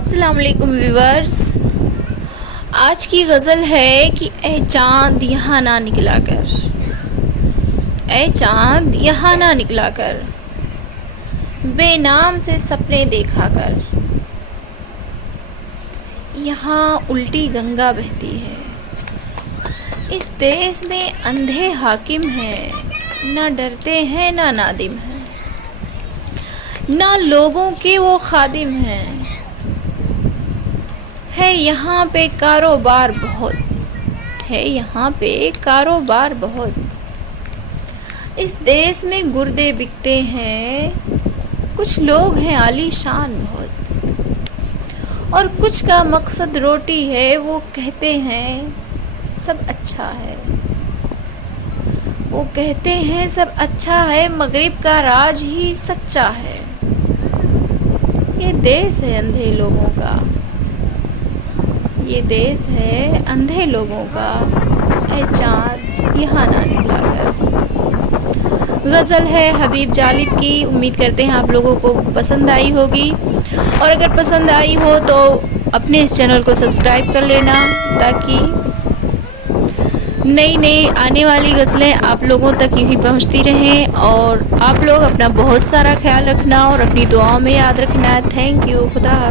السلام علیکم ویورز، آج کی غزل ہے کہ اے چاند یہاں نہ نکلا کر، اے چاند یہاں نہ نکلا کر، بے نام سے سپنے دیکھا کر، یہاں الٹی گنگا بہتی ہے، اس دیس میں اندھے حاکم ہیں، نہ ڈرتے ہیں نہ نادم ہیں، نہ لوگوں کے وہ خادم ہیں، ہے یہاں پہ کاروبار بہت، ہے یہاں پہ کاروبار بہت، اس دیس میں گردے بکتے ہیں، کچھ لوگ ہیں عالی شان بہت، اور کچھ کا مقصد روٹی ہے، وہ کہتے ہیں سب اچھا ہے، وہ کہتے ہیں سب اچھا ہے، مغرب کا راج ہی سچا ہے، یہ دیس ہے اندھے لوگوں کا، یہ دیس ہے اندھے لوگوں کا، اے چاند یہاں نہ نکلا کر۔ غزل ہے حبیب جالب کی، امید کرتے ہیں آپ لوگوں کو پسند آئی ہوگی، اور اگر پسند آئی ہو تو اپنے اس چینل کو سبسکرائب کر لینا تاکہ نئی آنے والی غزلیں آپ لوگوں تک یہی پہنچتی رہیں، اور آپ لوگ اپنا بہت سارا خیال رکھنا اور اپنی دعاؤں میں یاد رکھنا۔ تھینک یو، خدا حافظ۔